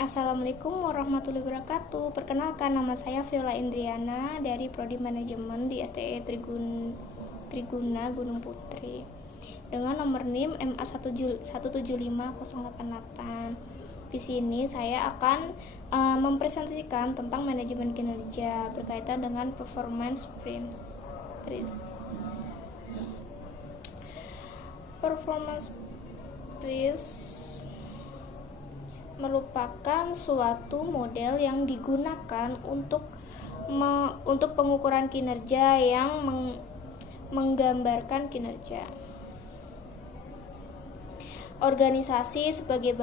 Assalamualaikum warahmatullahi wabarakatuh. Perkenalkan, nama saya Viola Indriana dari Prodi Manajemen di STE Triguna Gunung Putri dengan nomor NIM MA175088. Di sini saya akan mempresentasikan tentang manajemen kinerja berkaitan dengan performance sprints. Performance sprints merupakan suatu model yang digunakan untuk pengukuran kinerja yang menggambarkan kinerja organisasi sebagai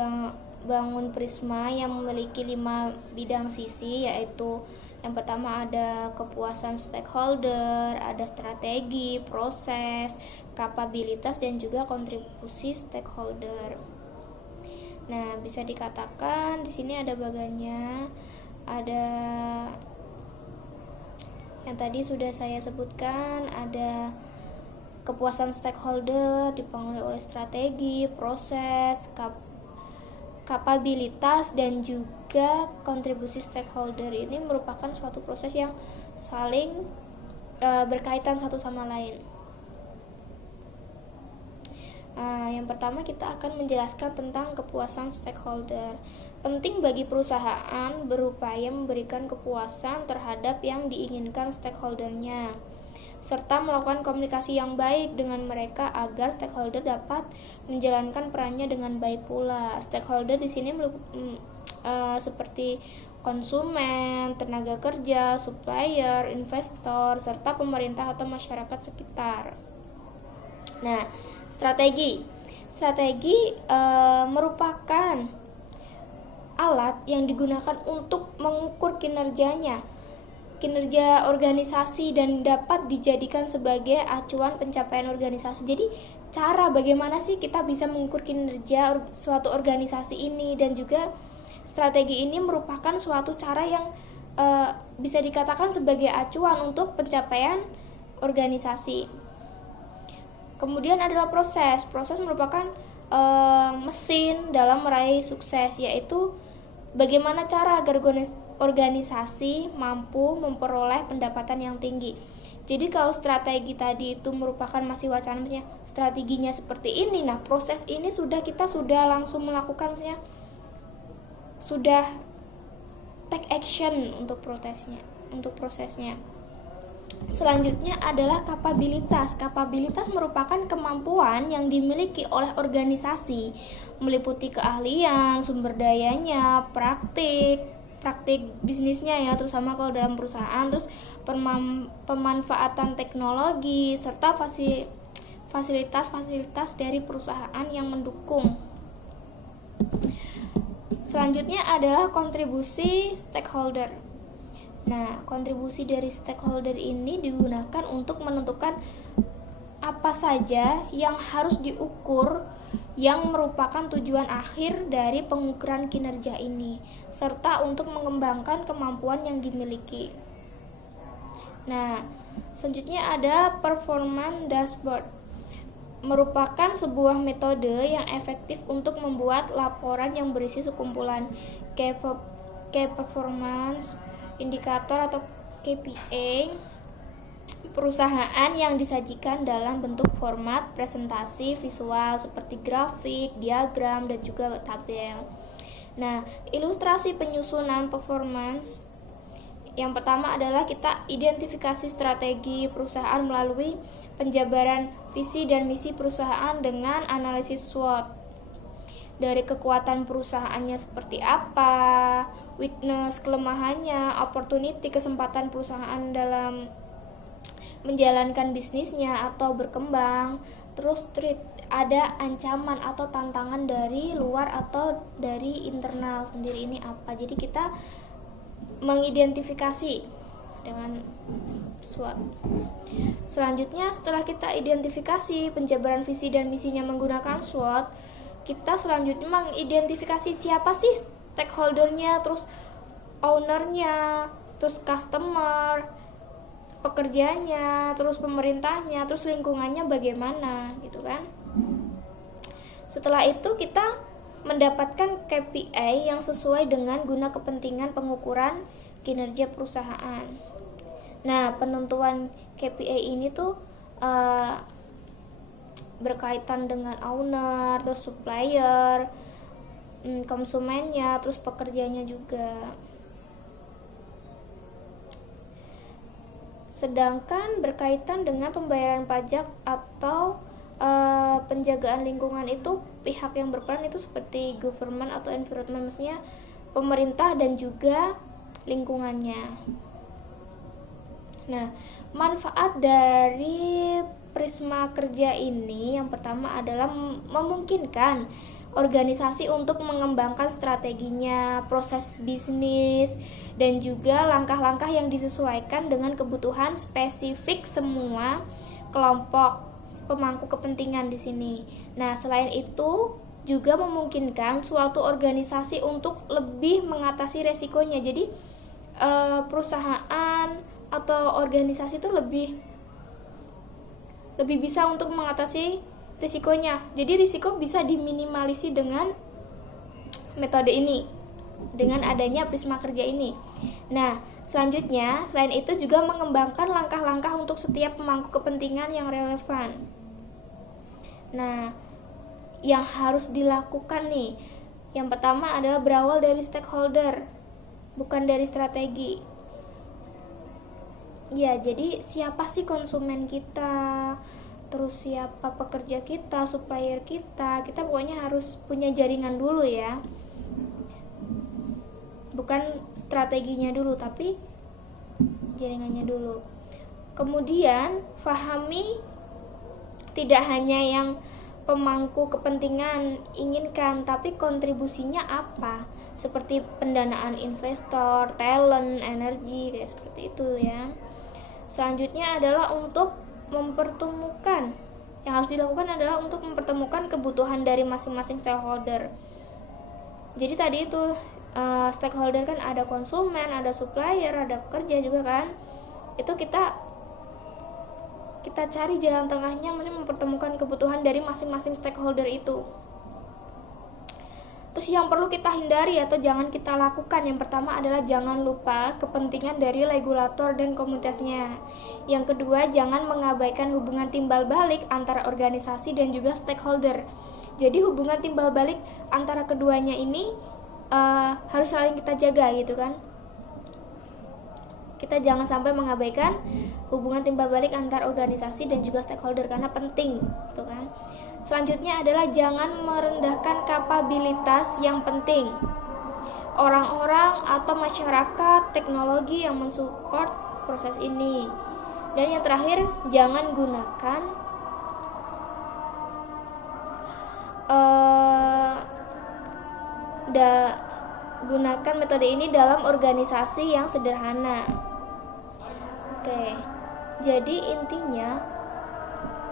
bangun prisma yang memiliki 5 bidang sisi, yaitu yang pertama ada kepuasan stakeholder, ada strategi, proses, kapabilitas, dan juga kontribusi stakeholder. Nah, bisa dikatakan di sini ada bagannya, ada yang tadi sudah saya sebutkan, ada kepuasan stakeholder dipengaruhi oleh strategi, proses, kapabilitas, dan juga kontribusi stakeholder. Ini merupakan suatu proses yang saling berkaitan satu sama lain. Yang pertama kita akan menjelaskan tentang kepuasan stakeholder. Penting bagi perusahaan berupaya memberikan kepuasan terhadap yang diinginkan stakeholdernya, serta melakukan komunikasi yang baik dengan mereka agar stakeholder dapat menjalankan perannya dengan baik pula. Stakeholder di sini seperti konsumen, tenaga kerja, supplier, investor, serta pemerintah atau masyarakat sekitar. Nah, strategi merupakan alat yang digunakan untuk mengukur kinerja organisasi dan dapat dijadikan sebagai acuan pencapaian organisasi. Jadi cara bagaimana sih kita bisa mengukur kinerja suatu organisasi ini, dan juga strategi ini merupakan suatu cara yang bisa dikatakan sebagai acuan untuk pencapaian organisasi. Kemudian adalah proses merupakan mesin dalam meraih sukses, yaitu bagaimana cara agar organisasi mampu memperoleh pendapatan yang tinggi. Jadi kalau strategi tadi itu merupakan masih wacana, misalnya strateginya seperti ini, nah proses ini kita sudah langsung melakukan, misalnya sudah take action untuk prosesnya. Selanjutnya adalah kapabilitas. Kapabilitas merupakan kemampuan yang dimiliki oleh organisasi, meliputi keahlian, sumber dayanya, praktik bisnisnya ya, terutama kalau dalam perusahaan, terus pemanfaatan teknologi, serta fasilitas dari perusahaan yang mendukung. Selanjutnya adalah kontribusi stakeholder. Nah, kontribusi dari stakeholder ini digunakan untuk menentukan apa saja yang harus diukur yang merupakan tujuan akhir dari pengukuran kinerja ini, serta untuk mengembangkan kemampuan yang dimiliki. Nah, selanjutnya ada performance dashboard. Merupakan sebuah metode yang efektif untuk membuat laporan yang berisi sekumpulan key performance indikator atau KPI perusahaan yang disajikan dalam bentuk format presentasi visual seperti grafik, diagram, dan juga tabel. Nah, ilustrasi penyusunan performance yang pertama adalah kita identifikasi strategi perusahaan melalui penjabaran visi dan misi perusahaan dengan analisis SWOT. Dari kekuatan perusahaannya seperti apa, weakness, kelemahannya, opportunity, kesempatan perusahaan dalam menjalankan bisnisnya atau berkembang, terus ada ancaman atau tantangan dari luar atau dari internal sendiri ini apa. Jadi kita mengidentifikasi dengan SWOT. Selanjutnya, setelah kita identifikasi penjabaran visi dan misinya menggunakan SWOT, kita selanjutnya mengidentifikasi siapa sih stakeholdernya, terus ownernya, terus customer, pekerjanya, terus pemerintahnya, terus lingkungannya bagaimana gitu kan. Setelah itu kita mendapatkan KPI yang sesuai dengan guna kepentingan pengukuran kinerja perusahaan. Nah, penentuan KPI ini tuh berkaitan dengan owner, terus supplier, konsumennya, terus pekerjanya juga. Sedangkan berkaitan dengan pembayaran pajak atau penjagaan lingkungan itu pihak yang berperan itu seperti government atau environment, maksudnya pemerintah dan juga lingkungannya. Nah, manfaat dari Prisma Kerja ini yang pertama adalah memungkinkan organisasi untuk mengembangkan strateginya, proses bisnis, dan juga langkah-langkah yang disesuaikan dengan kebutuhan spesifik semua kelompok pemangku kepentingan di sini. Nah, selain itu juga memungkinkan suatu organisasi untuk lebih mengatasi resikonya. Jadi perusahaan atau organisasi itu lebih bisa untuk mengatasi risikonya. Jadi risiko bisa diminimalisir dengan metode ini, dengan adanya Prisma Kerja ini. Nah, selanjutnya selain itu juga mengembangkan langkah-langkah untuk setiap pemangku kepentingan yang relevan. Nah, yang harus dilakukan nih, yang pertama adalah berawal dari stakeholder, bukan dari strategi. Ya, jadi siapa sih konsumen kita, terus siapa pekerja kita, supplier kita pokoknya harus punya jaringan dulu ya. Bukan strateginya dulu, tapi jaringannya dulu. Kemudian pahami tidak hanya yang pemangku kepentingan inginkan, tapi kontribusinya apa, seperti pendanaan investor, talent, energi, kayak seperti itu ya. Selanjutnya adalah untuk mempertemukan, yang harus dilakukan adalah untuk mempertemukan kebutuhan dari masing-masing stakeholder. Jadi tadi itu stakeholder kan ada konsumen, ada supplier, ada pekerja juga kan. Itu kita cari jalan tengahnya, maksudnya mempertemukan kebutuhan dari masing-masing stakeholder itu. Terus yang perlu kita hindari atau jangan kita lakukan, yang pertama adalah jangan lupa kepentingan dari regulator dan komunitasnya. Yang kedua, jangan mengabaikan hubungan timbal balik antara organisasi dan juga stakeholder. Jadi hubungan timbal balik antara keduanya ini harus saling kita jaga gitu kan. Kita jangan sampai mengabaikan hubungan timbal balik antar organisasi dan juga stakeholder karena penting gitu kan. Selanjutnya adalah jangan merendahkan kapabilitas yang penting orang-orang atau masyarakat teknologi yang mensupport proses ini. Dan yang terakhir, jangan gunakan gunakan metode ini dalam organisasi yang sederhana. Oke, jadi intinya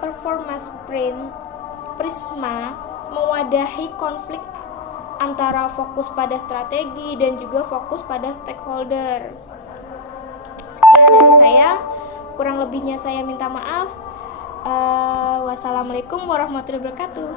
performance Prisma mewadahi konflik antara fokus pada strategi dan juga fokus pada stakeholder. Sekian dari saya, kurang lebihnya saya minta maaf. Wassalamualaikum warahmatullahi wabarakatuh.